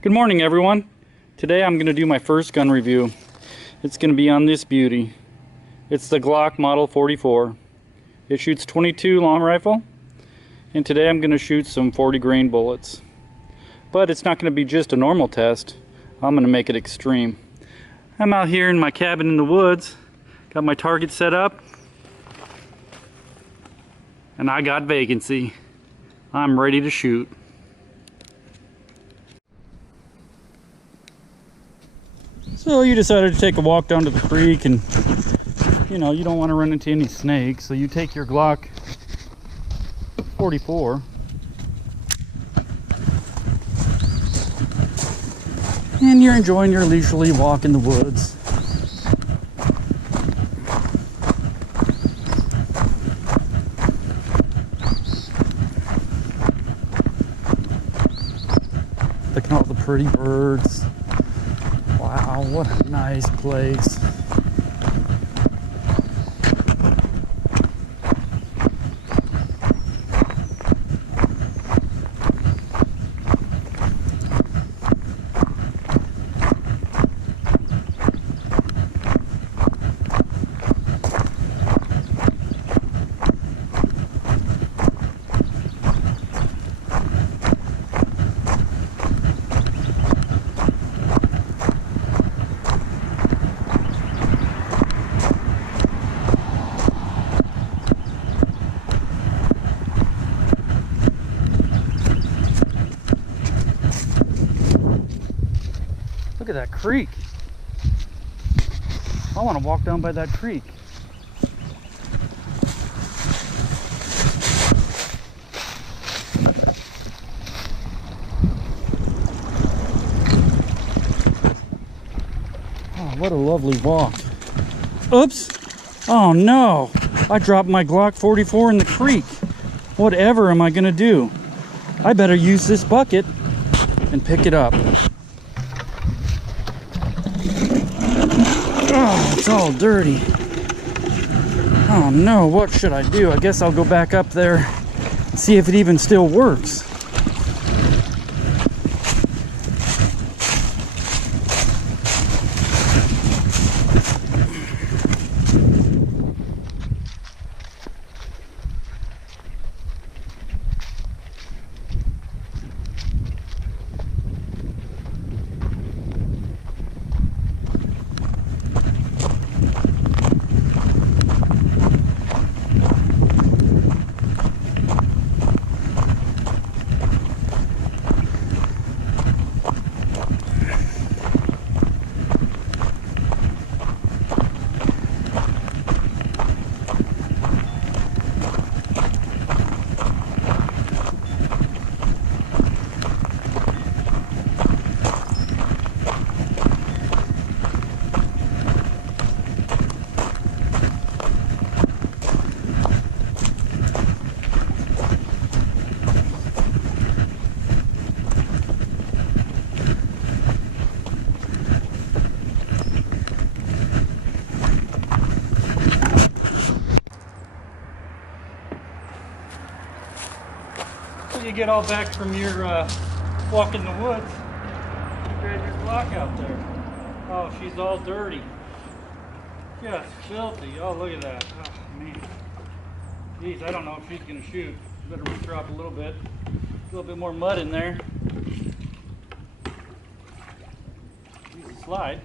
Good morning, everyone. Today I'm going to do my first gun review. It's going to be on this beauty. It's the Glock Model 44. It shoots 22 long rifle, and today I'm going to shoot some 40 grain bullets. But it's not going to be just a normal test. I'm going to make it extreme. I'm out here in my cabin in the woods, got my target set up, and I got vacancy. I'm ready to shoot. So you decided to take a walk down to the creek, and you don't want to run into any snakes, so you take your Glock 44 and you're enjoying your leisurely walk in the woods. Looking at all the pretty birds. Wow, what a nice place. Look at that creek. I want to walk down by that creek. Oh, what a lovely walk. Oops. Oh no. I dropped my Glock 44 in the creek. Whatever am I going to do? I better use this bucket and pick it up. Oh, it's all dirty. Oh no, what should I do? I guess I'll go back up there and see if it even still works. You get all back from your walk in the woods, you grab your Glock out there. Oh, she's all dirty. Just filthy. Oh, look at that. Oh, man. Geez, I don't know if she's going to shoot. Better reach her up a little bit. A little bit more mud in there. Use a slide.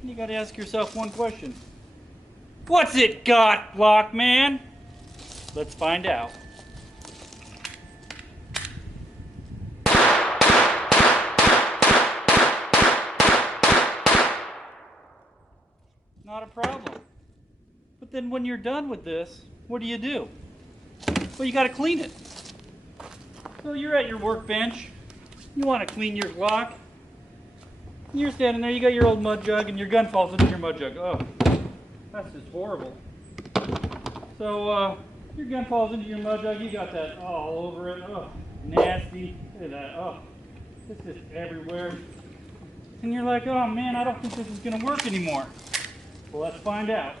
And you got to ask yourself one question. What's it got, Glock man? Let's find out. Not a problem. But then when you're done with this, what do? Well, you got to clean it. So you're at your workbench. You want to clean your Glock. You're standing there, you got your old mud jug, and your gun falls into your mud jug. Oh, that's just horrible. So your gun falls into your mud jug, you got that all over it. Oh, nasty. Look at that. Oh, it's just everywhere. And you're like, oh man, I don't think this is going to work anymore. Well, let's find out.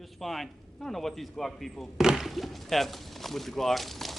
just fine. I don't know what these Glock people have with the Glock.